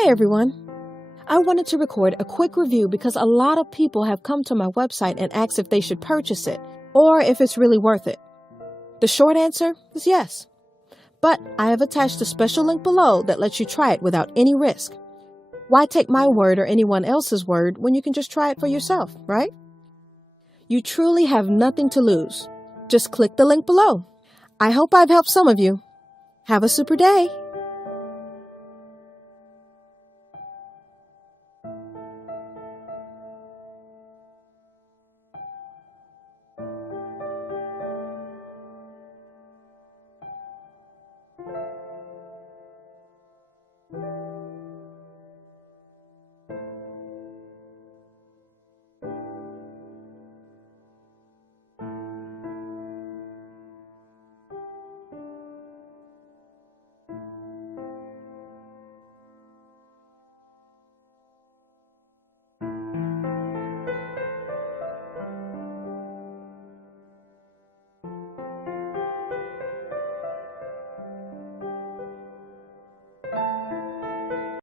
Hey everyone! I wanted to record a quick review because a lot of people have come to my website and asked if they should purchase it or if it's really worth it. The short answer is yes. But I have attached a special link below that lets you try it without any risk. Why take my word or anyone else's word when you can just try it for yourself, right? You truly have nothing to lose. Just click the link below. I hope I've helped some of you. Have a super day!